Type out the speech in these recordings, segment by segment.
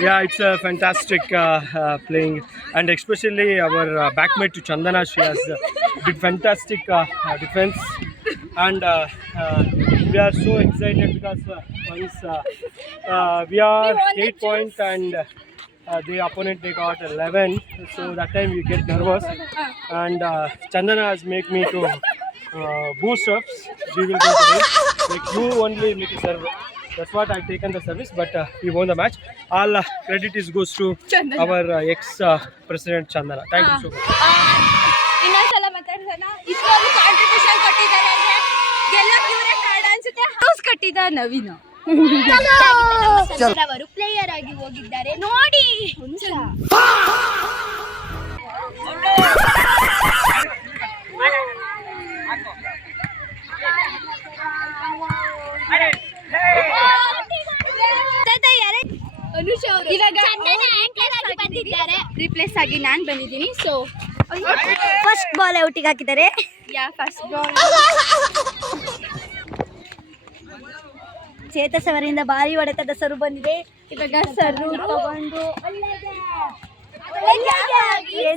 Yeah, it's a fantastic playing, and especially our backmate to Chandana. She has did fantastic defense, and we are so excited because once we are 8 points and the opponent they got 11, so that time we get nervous, and Chandana has make me to boost ups. We will go to win. Like you only make a serve. That's what I've taken the service, but we won the match. All credit is goes to our ex-president Chandana. Thank you so much. ಇನ್ನೊಂದ್ಸಲ ಮಾತಾಡ್ಸೋಣ. ಇಷ್ಟೊಂದು contribution ಕೊಟ್ಟಿದ್ದಾರೆ ಅಂದ್ರೆ ಗೆಲ್ಲಕ್ಕೆ ಇವರೇ ಕಾರಣ ಅನ್ಸುತ್ತೆ. House ಕಟ್ಟಿದ ನವೀನ ಅವರು ಪ್ಲೇಯರ್ ಆಗಿ ಹೋಗಿದ್ದಾರೆ ನೋಡಿ. ಇವಾಗ ಬಂದಿದ್ದಾರೆ, ರಿಪ್ಲೇಸ್ ಆಗಿ ನಾನ್ ಬಂದಿದ್ದೀನಿ. ಸೊ ಫಸ್ಟ್ ಬಾಲ್ ಔಟಿಗೆ ಹಾಕಿದ್ದಾರೆ. ಫಸ್ಟ್ ಬಾಲ್ ಚೇತಸ್ ಅವರಿಂದ ಭಾರಿ ಹೊಡೆತದ ಸರು ಬಂದಿದೆ. ಇವಾಗ ಸರು ತಗೊಂಡು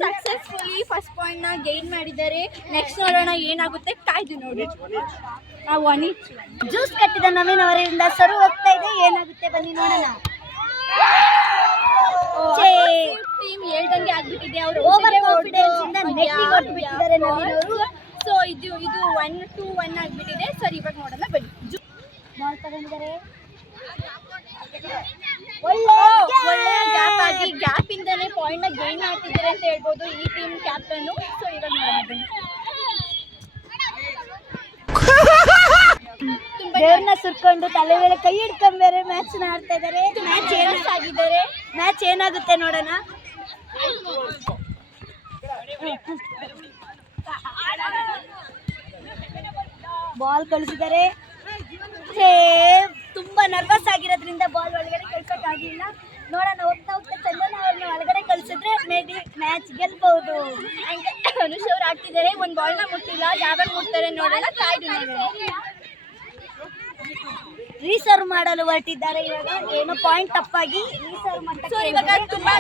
ಸಕ್ಸಸ್ಫುಲಿ ಫಸ್ಟ್ ಪಾಯಿಂಟ್ ನ ಗೈನ್ ಮಾಡಿದ್ದಾರೆ. ನೆಕ್ಸ್ಟ್ ನೋಡೋಣ ಏನಾಗುತ್ತೆ, ಕಾಯ್ದು ನೋಡಿ. ಜ್ಯೂಸ್ ಕಟ್ಟಿದ ನವೀನ್ ಅವರಿಂದ ಸರು ಹೋಗ್ತಾ ಇದೆ, ಏನಾಗುತ್ತೆ ಬನ್ನಿ ನೋಡೋಣ. ಟೀಮ್ ಹೇಳ್ದಂಗೆ ಆಗ್ಬಿಟ್ಟಿದೆ, ಅವರು ಓವರ್ ಕಾನ್ಫಿಡೆನ್ಸ್ ಇಂದ ನೆಟ್ಟಿಗೆ ಹೊರಟಿದ್ದಾರೆ ನವೀನ್ ಅವರು. ಸೊ ಇದು 1-1 ಆಗ್ಬಿಟ್ಟಿದೆ. ಸರಿ ಇವಾಗ ನೋಡೋಣ ಬನ್ನಿ. ಬಾಲ್ ತಗೊಂಡಿದ್ದಾರೆ, ಒಳ್ಳೆ ಗ್ಯಾಪ್ ಆಗಿ ಗ್ಯಾಪ್ ಇಂದಾನೆ ಪಾಯಿಂಟ್ ನ ಗೇನ್ ಮಾಡ್ತಿದ್ದಾರೆ ಅಂತ ಹೇಳ್ಬೋದು ಈ ಟೀಮ್ ಕ್ಯಾಪ್ಟನ್. ಸೊ ಇವಾಗ ನೋಡೋಣ ಬನ್ನಿ. ದೇವ್ರನ್ನ ಸುರ್ಕೊಂಡು ತಲೆ ಮೇಲೆ ಕೈ ಹಿಡ್ಕೊಂಡ್ ಬೇರೆ ಮ್ಯಾಚ್ ಆಡ್ತಾ ಇದ್ದಾರೆ. ಮ್ಯಾಚ್ ಏನಾಗುತ್ತೆ ನೋಡೋಣ. ಬಾಲ್ ಕಳಿಸಿದ್ದಾರೆ. ತುಂಬಾ ನರ್ವಸ್ ಆಗಿರೋದ್ರಿಂದ ಬಾಲ್ ಒಳಗಡೆ ಕಳ್ಸೋಕ್ಕಾಗಿಲ್ಲ. ನೋಡೋಣ, ಹೋಗ್ತಾ ಹೋಗ್ತಾ ಚಂದನ ಅವ್ರನ್ನ ಒಳಗಡೆ ಕಳ್ಸಿದ್ರೆ ಮೇ ಬಿ ಮ್ಯಾಚ್ ಗೆಲ್ಬಹುದು. ಅನುಷ್ ಅವ್ರು ಆಡ್ತಿದ್ದಾರೆ, ಒಂದ್ ಬಾಲ್ ನ ಮುಟ್ಟಿಲ್ಲ, ಯಾವಾಗ ಮುಟ್ತಾರೆ ನೋಡೋಣ, ಕಾಯ್ದು ನೋಡೋಣ. ರೀಸರ್ವ್ ಮಾಡಲು ಹೊರಟಿದ್ದಾರೆ. ಇವಾಗ ಏನೋ ಪಾಯಿಂಟ್ ತಪ್ಪಾಗಿ ರೀಸರ್ವ್ ಮಾಡ್ತಾರೆ. ಸೊ ಇವಾಗ ತುಂಬಾ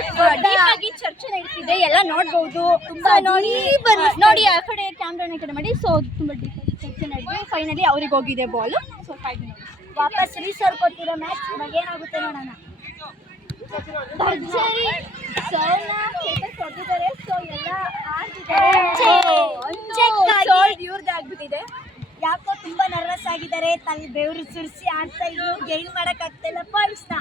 ಡೀಪಾಗಿ ಚರ್ಚೆ ನಡೀತಿದೆ, ಎಲ್ಲ ನೋಡ್ಬಹುದು. ತುಂಬಾ ನೋಡಿ ಆ ಕಡೆ ಕ್ಯಾಮ್ರಾನ ಕಡೆ ಮಾಡಿ. ಸೊ ತುಂಬಾ ಡೀಪಾಗಿ ಚರ್ಚೆ ನಡೆದಿದೆ. ಫೈನಲಿ ಅವ್ರಿಗೆ ಹೋಗಿದೆ ಬಾಲ್. ಸೊ ವಾಪಸ್ ರೀಸರ್ವ್ ಕೊಟ್ಟಿರೋ ಮ್ಯಾಚ್ ಇವಾಗ ಏನಾಗುತ್ತೆ ನೋಡೋಣ. ಭರ್ಜರಿ ಸರ್ವ್ನ ಕೊಟ್ಟಿದ್ದಾರೆ. ಸೊ ಎಲ್ಲ ಆಡ್ತಿದ್ದಾರೆ, ಇವ್ರದ್ದು ಆಗ್ಬಿಟ್ಟಿದೆ. ಯಾಕೋ ತುಂಬಾ ನರ್ವಸ್ ಆಗಿದ್ದಾರೆ, ತಲೆ ಬೆವರು ಸುರಿಸಿ ಆಡ್ತಾ ಇದ್ರು, ಗೈನ್ ಮಾಡಕ್ ಆಗ್ತಾ ಇಲ್ಲ ಪಾಯಿಂಟ್ಸ್ ನ.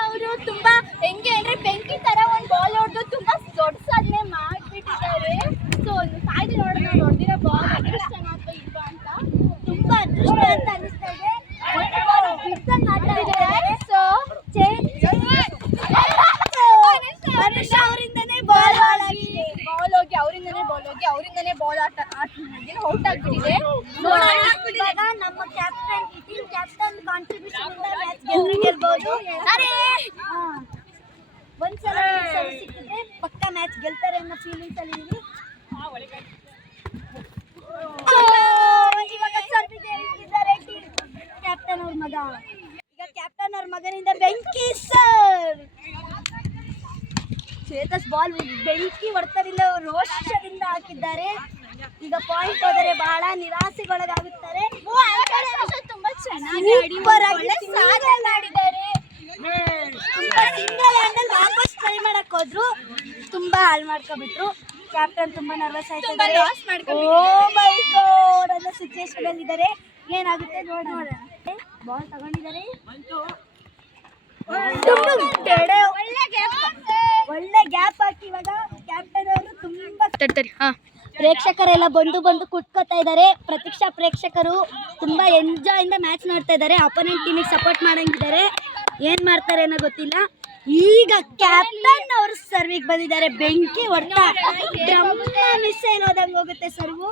ಅವರು ತುಂಬಾ ಹೆಂಗೆ ಅಂದ್ರೆ ಬೆಂಕಿ ತರ ಒಂದ್ ಬಾಲ್ ಹೊಡೆದು ತುಂಬಾ ದೊಡ್ಡ ಸಾಧನೆ ಮಾಡ್ಬಿಟ್ಟಿದ್ದಾರೆ. ಸೊ ಕಾಯ್ದು ನೋಡೋಣ, ಹೊಡೆದಿರೋ ಬಾಲ್ ಅದೃಷ್ಟ ಇಲ್ವಾ ಅಂತ. ತುಂಬಾ ಅದೃಷ್ಟ ಅಂತ ಅನಿಸ್ತಾ ಇದೆ. ಸೊ ಅನುಷ್ ಅವರಿಂದನೇ ಬಾಲ್ ಹಾಳಾಗಿದೆ. ಬಾಲ್ ಹೋಗಿ ಅವರಿಂದನೇ ಬಾಲ್ ಔಟ್ ಆಗ್ಬಿಟ್ಟಿದೆ. ಇವಾಗ ನಮ್ಮ ಕ್ಯಾಪ್ಟನ್ ಟೀಮ್ ಕ್ಯಾಪ್ಟನ್ ಕಾಂಟ್ರಿಬ್ಯೂಷನ್ ಇಂದ ಮ್ಯಾಚ್ ಗೆಲ್ಬಹುದು. ಒಂದ್ಸಲ ಸಿಕ್ಕಿದ್ರೆ ಪಕ್ಕ ಮ್ಯಾಚ್ ಗೆಲ್ತಾರೆ ಅನ್ನೋ ಫೀಲಿಂಗ್ಸ್ ಅಲ್ಲಿ ಇದೀವಿ. ಇವಾಗ ಸರ್ವಿದ್ದಾರೆ ಕ್ಯಾಪ್ಟನ್ ಅವ್ರ ಮಗ. ಈಗ ಕ್ಯಾಪ್ಟನ್ ಅವ್ರ ಮಗನಿಂದ ಬೆಂಕಿ ಸರ್. ಚೇತಸ್ ಬಾಲ್ ಬೆಂಕಿ ಹೊಡೆತದಿಂದ ರೋಷದಿಂದ ಹಾಕಿದ್ದಾರೆ. ಈಗ ಪಾಯಿಂಟ್ ಹೋದರೆ ಬಹಳ ನಿರಾಸೆಗೊಳಗಾಗುತ್ತಾರೆ. ತುಂಬಾ ಚೆನ್ನಾಗಿ ಮಾಡಿದ್ದಾರೆ. ತುಂಬಾ ಸಿಂಗಲ್ ಹ್ಯಾಂಡಲ್ ವಾಪಸ್ ಟ್ರೈ ಮಾಡಕ್ ಹೋದ್ರು, ತುಂಬಾ ಹಾಳು ಮಾಡ್ಕೊಬಿಟ್ರು. ಕ್ಯಾಪ್ಟನ್ ತುಂಬಾ ನರ್ವಸ್ ಆಯ್ತಿದ್ದಾರೆ. ಓ ಮೈ ಗಾಡ್ ಅನ್ನೋ ಸಿಚುವೇಶನ್ ಅಲ್ಲಿ ಇದ್ದಾರೆ. ಏನಾಗುತ್ತೆ ನೋಡೋಣ. ಬಾಲ್ ತಗೊಂಡಿದ್ದಾರೆ, ಒಳ್ಳೆ ಗ್ಯಾಪ್ ಹಾಕಿ ಇವಾಗ ಕ್ಯಾಪ್ಟನ್ ಅವರು ತುಂಬಾ ಪ್ರೇಕ್ಷಕರೆಲ್ಲ ಬಂದು ಕುಟ್ಕೋತಾ ಇದ್ದಾರೆ. ಪ್ರತೀಕ್ಷಾ ಪ್ರೇಕ್ಷಕರು ತುಂಬಾ ಎಂಜಾಯ್ ಇಂದ ಮ್ಯಾಚ್ ನೋಡ್ತಾ ಇದ್ದಾರೆ. ಅಪೋನೆಂಟ್ ಟೀಮಿಗೆ ಸಪೋರ್ಟ್ ಮಾಡಂಗಿದ್ದಾರೆ. ಏನ್ ಮಾಡ್ತಾರೆ ಅನ್ನೋ ಗೊತ್ತಿಲ್ಲ. ಈಗ ಕ್ಯಾಪ್ಟನ್ ಅವರು ಸರ್ವಿಗೆ ಬಂದಿದ್ದಾರೆ. ಬೆಂಕಿ ಹೊಡ್ತಾ ಮಿಸೈಲ್ ಹೋದಂಗೆ ಹೋಗುತ್ತೆ ಸರ್ವು.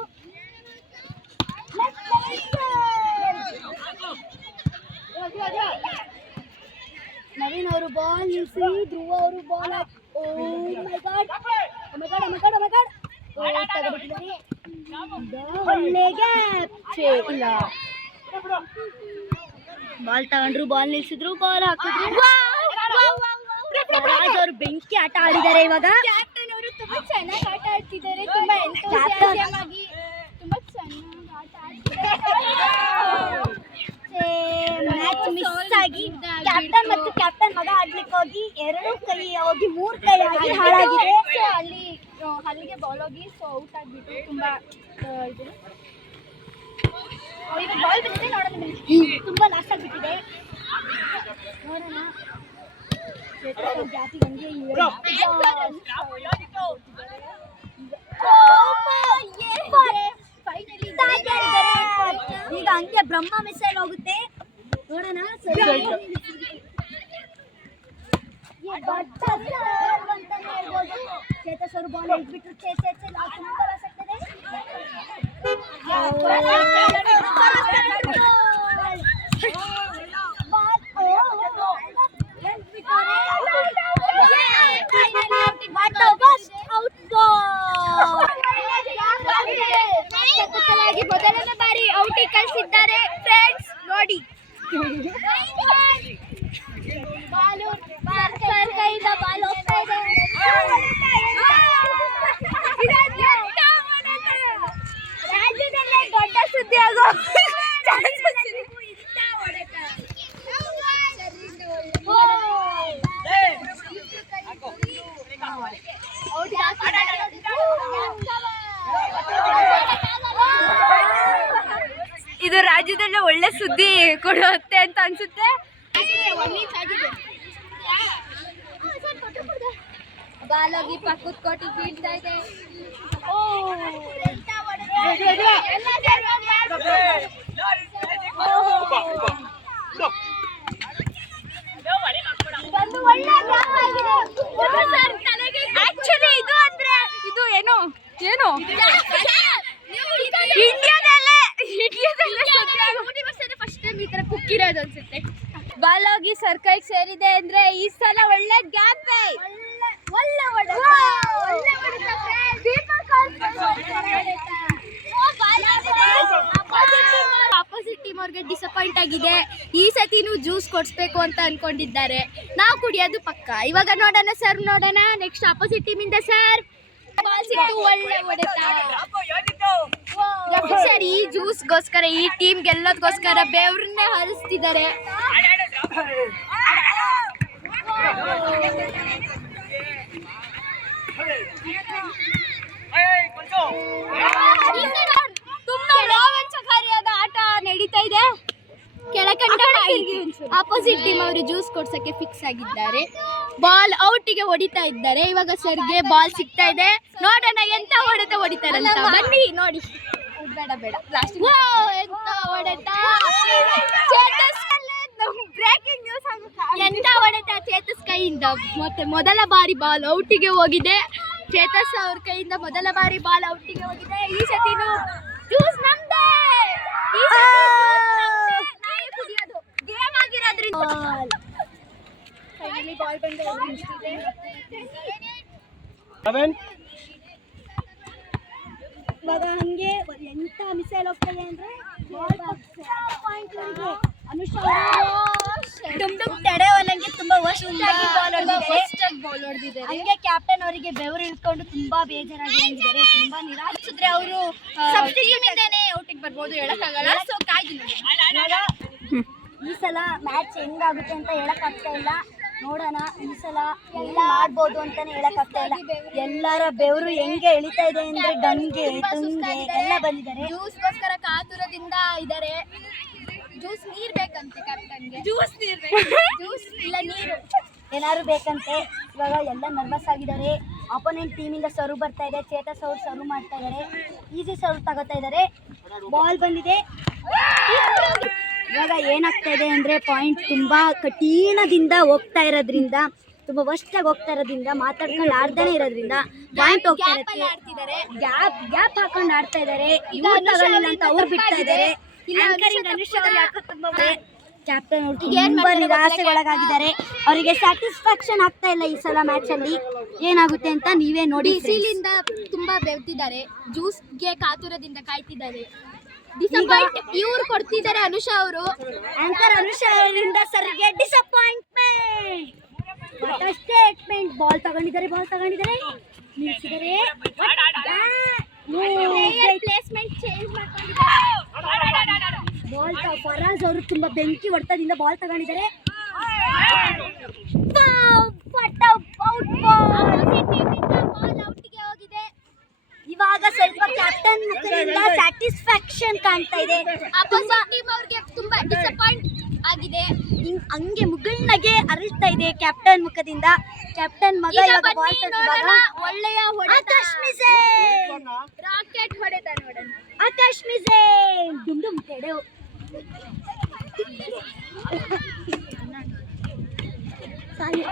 ನವೀನ್ ಅವರು ಬಾಲ್ ನಿಲ್ಲಿಸಿ ಧ್ರುವ ಅವರು ಬಾಲ್ ಒಳ್ಳೆ ಗ್ಯಾಪ್ ಇಲ್ಲ ಬಾಲ್ ತಗೊಂಡ್ರು, ಬಾಲ್ ನಿಲ್ಸಿದ್ರು, ಬಾಲ್ ಹಾಕಿದ್ರು. ರಾಜ್ ಅವ್ರು ಬೆಂಕಿ ಆಟ ಆಡಿದ್ದಾರೆ ಇವಾಗ. ಕ್ಯಾಪ್ಟನ್ ಅವರು ತುಂಬಾ ಚೆನ್ನಾಗಿ ಆಟ ಆಡ್ತಿದ್ದಾರೆ, ತುಂಬಾ ಎಂಥೂಸಿಯಾಸಮ್ ಆಗಿ ತುಂಬಾ ಚೆನ್ನಾಗಿ ಆಟ ಆಡ್ತಿದ್ದಾರೆ. ಮ್ಯಾಚ್ ಮಿಸ್ ಆಗಿ ಕ್ಯಾಪ್ಟನ್ ಮತ್ತು ಕ್ಯಾಪ್ಟನ್ ಮಗ ಆಡ್ಲಿಕ್ಕೆ ಹೋಗಿ 2 ಕೈ ಹೋಗಿ 3 ಕೈ ಆಗಿ ಹಾಳಾಗಿದೆ. ಸೊ ಅಲ್ಲಿಗೆ ಬಾಲ್ ಹೋಗಿ ಸೊ ಔಟ್ ಆಗಿಬಿಟ್ಟು ತುಂಬಾ ಇದು ಈಗ ಬಾಲ್ ಬಂದಿದೆ ನೋಡೋಣ ಬನ್ನಿ. ತುಂಬಾ ಲಾಸ್ ಆಗಿಬಿಟ್ಟಿದೆ. ನೋಡೋಣ ಜಾತಿಗೆ ಹಂಗೆ ಈಗ ಹಂಗೆ ಬ್ರಹ್ಮ ಮಿಸೈಲ್ ಹೋಗುತ್ತೆ. ನೋಡೋಣ ಚೇತಸ್ ಅವರು ಬಾಲ್ ಹಿಡ್ಬಿಟ್ರು. ತುಂಬಾ ಲಾಸ್ ಆಗ್ತದೆ. ಮೊದಲನೇ ಬಾರಿ ಔಟಿಗೆ ಕಳಿಸಿದ್ದಾರೆ ಫ್ರೆಂಡ್ಸ್ ನೋಡಿ. ಸರ್ ಕೈಯಿಂದ ಬಾಲ್ ಹೋಗ್ತಾ ಇದೆ. ರಾಜ್ಯದಲ್ಲೇ ದೊಡ್ಡ ಸುದ್ದಿ ಆಗೋ ಇದು ರಾಜ್ಯದಲ್ಲೇ ಒಳ್ಳೆ ಸುದ್ದಿ ಕೊಡುತ್ತೆ ಅಂತ ಅನ್ಸುತ್ತೆ. ಬಾಲ್ ಹೋಗಿ ಪಕ್ಕದ ಕೋಟಿಗೆ ಬೀಳ್ತಾ ಇದೆ. ಆಕ್ಚುಲಿ ಇದು ಅಂದ್ರೆ ಇದು ಏನು ಇಂಡಿಯಾದಲ್ಲೇ ಫಸ್ಟ್ ಟೈಮ್ ಈ ತರ ಕುಕ್ಕಿರೋದು ಅನ್ಸುತ್ತೆ. ಬಾಲ್ ಹೋಗಿ ಸರ್ಕೈಗೆ ಸೇರಿದೆ ಅಂದ್ರೆ ಈ ಸಲ ಒಳ್ಳೆ ಗ್ಯಾಪ್. ಆಪೋಸಿಟ್ ಟೀಮ್ ಅವ್ರಿಗೆ ಡಿಸಪಾಯಿಂಟ್ ಆಗಿದೆ. ಈ ಸತಿನೂ ಜ್ಯೂಸ್ ಕೊಡಿಸ್ಬೇಕು ಅಂತ ಅನ್ಕೊಂಡಿದ್ದಾರೆ. ನಾವು ಕುಡಿಯೋದು ಪಕ್ಕ. ಇವಾಗ ನೋಡೋಣ ಸರ್, ನೋಡೋಣ ನೆಕ್ಸ್ಟ್ ಆಪೋಸಿಟ್ ಟೀಮ್ ಇಂದ ಸರ್ ಬಾಲ್ ಸಿಕ್ತು, ಒಳ್ಳೆ ಹೊಡೆತ. ಸರ್ ಈ ಜ್ಯೂಸ್ಗೋಸ್ಕರ, ಈ ಟೀಮ್ ಗೆಲ್ಲೋದಕ್ಕೋಸ್ಕರ ಬೆವ್ರನ್ನೇ ಹರಿಸ್ತಿದ್ದಾರೆ. ತುಂಬಾ ರೋಮಾಂಚಕಾರಿಯಾದ ಆಟ ನಡೀತಾ ಇದೆ. ಕೆಳಕಂಡ ಆಪೋಸಿಟ್ ಟೀಮ್ ಅವರು ಜ್ಯೂಸ್ ಕೊಡ್ಸಕ್ಕೆ ಫಿಕ್ಸ್ ಆಗಿದ್ದಾರೆ. ಬಾಲ್ ಔಟಿಗೆ ಹೊಡಿತಾ ಇದ್ದಾರೆ. ಇವಾಗ ಸರ್ಗೆ ಬಾಲ್ ಸಿಗ್ತಾ ಇದೆ. ನೋಡೋಣ ಎಂತ ಹೊಡೆತ ಹೊಡಿತಾರಂತ. ಬನ್ನಿ ನೋಡಿ. ಬೇಡ ಎಂತ ಹೊಡೆತ. ಬ್ರೇಕಿಂಗ್ ನ್ಯೂಸ್ ಎಂತ ಹೊಡೆತ ಚೇತಸ್ ಕೈಯಿಂದ. ಮತ್ತೆ ಮೊದಲ ಬಾರಿ ಬಾಲ್ ಔಟಿಗೆ ಹೋಗಿದೆ. ಚೇತಸ್ ಅವ್ರ ಕೈಯಿಂದ ಮೊದಲ ಬಾರಿ ಬಾಲ್ ಔಟಿಗೆ ಹೋಗಿದೆ. ಈ ಸತಿನೂ ಜ್ಯೂಸ್ ನಮ್ದೇ. ಈ ಸತಿ ನಾವೇ ಕುಡಿಯೋದು. ಗೇಮ್ ಆಗಿರೋದ್ರಿಂದ ಫೈನಲಿ ಬಾಲ್ ಬಂದು ನಿಂತಿದೆ. ಇವಾಗ ಹಂಗೆ ಎಂತ ಮಿಸೈಲ್ ಹೋಗ್ತದೆ ಅಂದ್ರೆ ಅನುಷಾ ಡುಮ್ ತಡೆ ಒಳಗೆ ತುಂಬಾ ವರ್ಷ ಬಾಲ್ ಹೊಡೆದಿದ್ದಾರೆ. ಹಂಗೆ ಕ್ಯಾಪ್ಟನ್ ಅವರಿಗೆ ಬೆವರು ಇಳ್ಕೊಂಡು ತುಂಬಾ ಬೇಜಾರಾಗಿದ್ದಾರೆ. ತುಂಬಾ ನಿರಾಶಿಸಿದ್ರೆ ಅವರು ಸಬ್ಸ್ಟಿಟ್ಯೂಟ್ ಇಂದಾನೆ ಔಟಿಗೆ ಬರ್ಬೋದು, ಹೇಳಕ್ಕಾಗಲ್ಲ. ಸೊ ಕಾಯ್ದು ಈ ಸಲ ಮ್ಯಾಚ್ ಹೆಂಗಾಗುತ್ತೆ ಅಂತ ಹೇಳಕ್ ಆಗ್ತಾ ಇಲ್ಲ. ನೋಡೋಣ ಈ ಸಲ ಎಲ್ಲ ಆಡ್ಬೋದು ಅಂತಾನೆ ಹೇಳಕ್ ಆಗ್ತಾ ಇಲ್ಲ. ಎಲ್ಲರ ಬೆವರು ಹೆಂಗೆ ಎಳಿತಾ ಇದೆ ಅಂದ್ರೆ ಗಂಗೆ ತುಂಗೆ ಎಲ್ಲ ಬಂದಿದ್ದಾರೆ. ಜ್ಯೂಸ್ಗೋಸ್ಕರ ಕಾತುರದಿಂದ ಇದ್ದಾರೆ. ಜ್ಯೂಸ್ ನೀರ್ ಬೇಕಂತೆ ಕ್ಯಾಪ್ಟನ್ಗೆ. ಜ್ಯೂಸ್ ಇಲ್ಲ ನೀರು ಏನಾದ್ರು ಬೇಕಂತೆ. ಇವಾಗ ಎಲ್ಲ ನರ್ವಸ್ ಆಗಿದ್ದಾರೆ. ಆಪೋನೆಂಟ್ ಟೀಮಿಂದ ಸರ್ವ್ ಬರ್ತಾ ಇದೆ. ಚೇತಸ್ ಅವ್ರು ಸರ್ವ್ ಮಾಡ್ತಾ ಇದ್ದಾರೆ. ಈಸಿ ಸರ್ವ್ ತಗೋತಾ ಇದ್ದಾರೆ. ಬಾಲ್ ಬಂದಿದೆ. ಇವಾಗ ಏನಾಗ್ತಾ ಇದೆ ಅಂದರೆ ಪಾಯಿಂಟ್ ತುಂಬ ಕಠಿಣದಿಂದ ಹೋಗ್ತಾ ಇರೋದ್ರಿಂದ, ತುಂಬ ವರ್ಷಾಗಿ ಹೋಗ್ತಾ ಇರೋದ್ರಿಂದ, ಮಾತಾಡ್ಕೊಂಡು ಆಡ್ತಾನೆ ಇರೋದ್ರಿಂದ ಪಾಯಿಂಟ್ ಹೋಗ್ತಾ ಇರುತ್ತೆ. ಗ್ಯಾಪ್ ಹಾಕೊಂಡು ಆಡ್ತಾ ಇದ್ದಾರೆ. ಇವ್ರು ತಗೊಳ್ಳಿಲ್ಲ ಅಂತ ಅವ್ರು ಬಿಡ್ತಾ ಇದ್ದಾರೆ. ಕ್ಯಾಪ್ಟನ್ ಅವ್ರು ತುಂಬಾ ನಿರಾಸೆಗೊಳಗಾಗಿದ್ದಾರೆ. ಅವರಿಗೆ ಸ್ಯಾಟಿಸ್ಫ್ಯಾಕ್ಷನ್ ಆಗ್ತಾ ಇಲ್ಲ ಈ ಸಲ ಮ್ಯಾಚ್ ಅಲ್ಲಿ. ಏನಾಗುತ್ತೆ ಅಂತ ನೀವೇ ನೋಡಿ. ಬಿಸಿಲಿಂದ ತುಂಬಾ ಬೆವ್ತಿದ್ದಾರೆ. ಜ್ಯೂಸ್ಗೆ ಕಾತುರದಿಂದ ಕಾಯ್ತಿದ್ದಾರೆ. ಡಿಸಪಾಯಿಂಟ್ ಇವ್ರು ಕೊಡ್ತಿದ್ದಾರೆ ಅನುಷಾ ಅವರು. ಆಂಕರ್ ಅನುಷಾ ಅವರಿಂದ ಸರ್ಗೆ ಡಿಸಪಾಯಿಂಟ್ಮೆಂಟ್. ಸ್ಟೇಟ್ಮೆಂಟ್. ಬಾಲ್ ತಗೊಂಡಿದ್ದಾರೆ ನಿಲ್ಸಿದ್ದಾರೆ. ಪ್ಲೇಸ್ಮೆಂಟ್ ಚೇಂಜ್ ಮಾಡ್ಕೊಂಡಿದ್ದಾರೆ. ಬಾಲ್ ಫರಾಜ್ ಅವರು ತುಂಬಾ ಬೆಂಕಿ ಹೊಡೆತದಿಂದ ಬಾಲ್ ತಗೊಂಡಿದ್ದಾರೆ. ಬಾಲ್ ಔಟ್ಗೆ ಹೋಗಿದೆ. ಇವಾಗ ಸ್ವಲ್ಪ ಕ್ಯಾಪ್ಟನ್ ಮುಖದಿಂದ ಸ್ಯಾಟಿಸ್ಫ್ಯಾಕ್ಷನ್ ಕಾಣ್ತಾ ಇದೆ. ಅಪೋಸಿಟ್ ಟೀಮ್ ಅವ್ರಿಗೆ ತುಂಬಾ ಡಿಸಪಾಯಿಂಟ್ ಆಗಿದೆ. ಹಂಗೆ ಮುಗುಳ್ನಗೆ ಅರಳ್ತಾ ಇದೆ ಕ್ಯಾಪ್ಟನ್ ಮುಖದಿಂದ. ಕ್ಯಾಪ್ಟನ್ ಮಗ ಇವಾಗ ಬಾಲ್ ತಗೊಂಡಿದ್ದಾರೆ. ಒಳ್ಳೆಯ ಆಕಾಶ್ ಮಿಸೇಲ್. ರಾಕೆಟ್ ಹೊಡೆದ ನೋಡೋಣ. ಆಕಾಶ್ ಮಿಸೇಲ್ ಡುಮ್ ಡುಮ್ ತೆಡೆವು. ಸಾಯಿ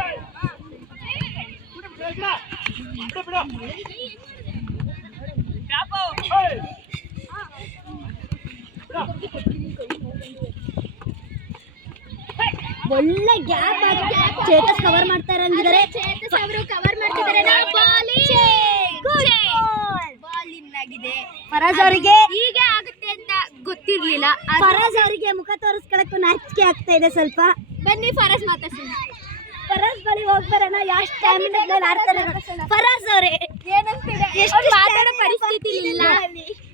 ಒಳ್ಳೆ ಗ್ಯಾಪ್ ಚೇತಸ್ ಕವರ್ ಮಾಡ್ತಾ ಇರಂಗಿದ್ದಾರೆ. ಚೇತಸ್ ಅವರು ಕವರ್ ಮಾಡ್ತಿದ್ದಾರೆ. ಬಾಲ್ ಇನ್ ಆಗಿದೆ. ಫರಾಜ್ ಅವರಿಗೆ ಹೀಗೆ ಆಗುತ್ತೆ ಅಂತ ಗೊತ್ತಿರ್ಲಿಲ್ಲ. ಫರಾಜ್ ಅವರಿಗೆ ಮುಖ ತೋರಿಸ್ಕೊಳಕ್ಕೂ ನಾಚಿಕೆ ಆಗ್ತಾ ಇದೆ ಸ್ವಲ್ಪ. ಬನ್ನಿ ಫರಾಜ್ ಮಾತಾಡ್ಸೋಣ. ಫರಾಜ್ ಬಳಿ ಹೋಗ್ಬರೋಣ. ಯಾವ ಸ್ಟ್ಯಾಮಿನಾ ಮೇಲೆ ಆಡ್ತಾರೆ ಫರಾಜ್ ಅವರೇ. ಏನಂತಿದೆ ಮಾತಾಡೋ ಪರಿಸ್ಥಿತಿ ಇಲ್ಲ.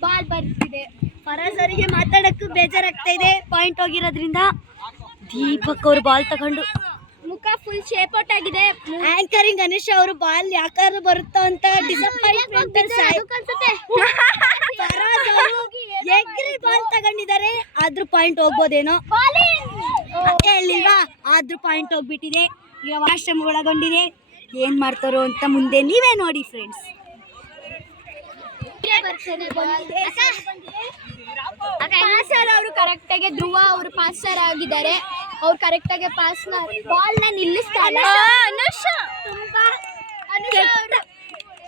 ಬಾಲ್ ಬರ್ತಿದೆ. ಫರಾಜ್ ಅವರಿಗೆ ಮಾತಾಡಕ್ಕೂ ಬೇಜಾರಾಗ್ತಾ ಇದೆ ಪಾಯಿಂಟ್ ಹೋಗಿರೋದ್ರಿಂದ. ದೀಪಕ್ ಅವರು ಬಾಲ್ ತಗೊಂಡು ಮುಖ ಫುಲ್ ಶೇಪ್ ಔಟ್ ಆಗಿದೆ. ಆಂಕರಿಂಗ್ ಅನುಷಾ ಅವರು ಬಾಲ್ ಯಾಕಾದ್ರೂ ಬರುತ್ತೋ ಅಂತ ಡಿಸಪಾಯಿಂಟ್ಮೆಂಟ್ ಅನ್ಸುತ್ತೆ. ಫರಾಜ್ ಅವರು ಎಗ್ರಿ ಬಾಲ್ ತಗೊಂಡಿದ್ದಾರೆ. ಆದ್ರೂ ಪಾಯಿಂಟ್ ಹೋಗ್ಬೋದೇನೋ ಹೇಳಿಲ್ವಾ. ಆದ್ರೂ ಪಾಯಿಂಟ್ ಹೋಗ್ಬಿಟ್ಟಿದೆ. ಈಗ ವಾಶ್ರೂಮ್ ಒಳಗೊಂಡಿದೆ. ಏನ್ ಮಾಡ್ತಾರೋ ಅಂತ ಮುಂದೆ ನೀವೇ ನೋಡಿ ಫ್ರೆಂಡ್ಸ್. ಪಾಸರ್ ಅವರು ಕರೆಕ್ಟ್ ಆಗಿ ಧ್ರುವ ಅವರು ಪಾಸರ್ ಆಗಿದ್ದಾರೆ. ಅವ್ರು ಕರೆಕ್ಟ್ ಆಗಿ ಬಾಲ್ ನ ನಿಲ್ಲಿಸ್ತಾರೆ.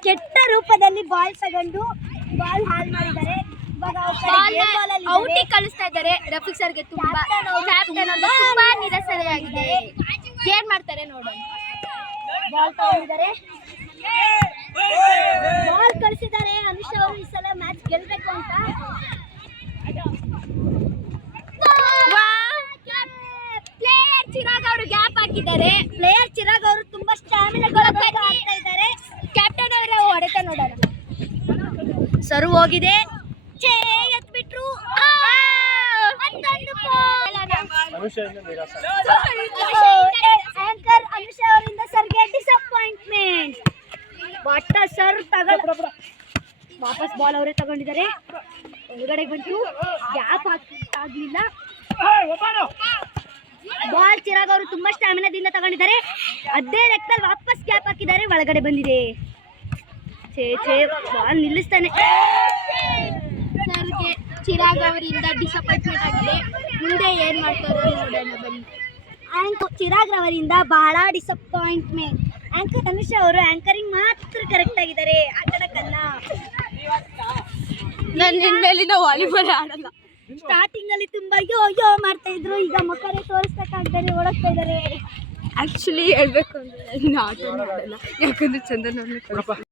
ಕೆಟ್ಟ ರೂಪದಲ್ಲಿ ಬಾಲ್ ತಗೊಂಡು ಬಾಲ್ ಹಾಲ್ ಮಾಡಿದ್ದಾರೆ. ಔಟಿಗೆ ಕಳಿಸ್ತಾ ಇದ್ದಾರೆ. ರಫೀಕ್ ಸರ್ಗೆ ತುಂಬಾ ಕ್ಯಾಪ್ಟನ್ ಅವ್ರಿಗೆ ತುಂಬಾ ನಿರಾಸೆಯಾಗಿದೆ. ಏನ್ ಮಾಡ್ತಾರೆ ನೋಡೋಣ. ಬಾಲ್ ತಗೊಂಡಿದ್ದಾರೆ. ಬಾಲ್ ಕಳಿಸಿದ್ದಾರೆ. ಅನುಷಾ ಅವರು ಈ ಸಲ ಮ್ಯಾಚ್ ಗೆಲ್ಬೇಕು ಅಂತ. ಪ್ಲೇಯರ್ ಚಿರಾಗ್ ಅವರು ಗ್ಯಾಪ್ ಹಾಕಿದ್ದಾರೆ. ಪ್ಲೇಯರ್ ಚಿರಾಗ್ ಅವರು ತುಂಬಾ ಸ್ಟಾಮಿನಾ ಆಡ್ತಾ ಇದ್ದಾರೆ. ಕ್ಯಾಪ್ಟನ್ ಅವರ ಹೊಡೆತ ನೋಡೋಣ. ಸರ್ವ್ ಹೋಗಿದೆ. ಎತ್ಬಿಟ್ರು. ಆಂಕರ್ ಅನುಷಾ ಅವರಿಂದ ಸರ್ಗೆ ಡಿಸಪಾಯಿಂಟ್ಮೆಂಟ್. ಬಟ್ಟ ಸರ್ ವಾಪಸ್ ಬಾಲ್ ಅವರೇ ತಗೊಂಡಿದ್ದಾರೆ. ಒಳಗಡೆ ಬಂತು. ಗ್ಯಾಪ್ ಆಗ್ಲಿಲ್ಲ. ಬಾಲ್ ಚಿರಾಗ್ ಅವರು ತುಂಬಾ ಸ್ಟಾಮಿನಾದಿಂದ ತಗೊಂಡಿದ್ದಾರೆ. ಅದೇ ಲೆಕ್ಕದಲ್ಲಿ ವಾಪಸ್ ಗ್ಯಾಪ್ ಹಾಕಿದ್ದಾರೆ. ಒಳಗಡೆ ಬಂದಿದೆ. ಬಾಲ್ ನಿಲ್ಲಿಸ್ತಾನೆ. ಸರ್ಗೆ ಚಿರಾಗ್ ಅವರಿಂದ ಡಿಸಪಾಯಿಂಟ್ಮೆಂಟ್ ಆಗಿದೆ. ಮುಂದೆ ಏನ್ ಮಾಡ್ತಾರೋ ನೋಡೋಣ ಬನ್ನಿ. ಚಿರಾಗ್ ರವರಿಂದ ಬಹಳ ಡಿಸಪಾಯಿಂಟ್ಮೆಂಟ್. ಆಂಕರ್ ಅನುಷಾ ಅವರು ಆಂಕರಿಂಗ್ ಮಾತ್ರ ಕರೆಕ್ಟ್ ಆಗಿದ್ದಾರೆ. ಆಟಡಕ್ಕಲ್ಲ. ನನ್ನ ಮೇಲಿನ ವಾಲಿಬಾಲ್ ಆಡಲ್ಲ. ಸ್ಟಾರ್ಟಿಂಗ್ ಅಲ್ಲಿ ತುಂಬಾ ಯೋ ಯೋ ಮಾಡ್ತಾ ಇದ್ರು. ಈಗ ಮಕ್ಕಳೇ ತೋರಿಸ್ಬೇಕಾಗ್ತಾರೆ. ಓಡಿಸ್ತಾ ಇದ್ದಾರೆ. ಆಕ್ಚುಲಿ ಹೇಳ್ಬೇಕು ಅಂದ್ರೆ ಆಟ ಆಡಲ್ಲ. ಯಾಕಂದ್ರೆ ಚಂದನ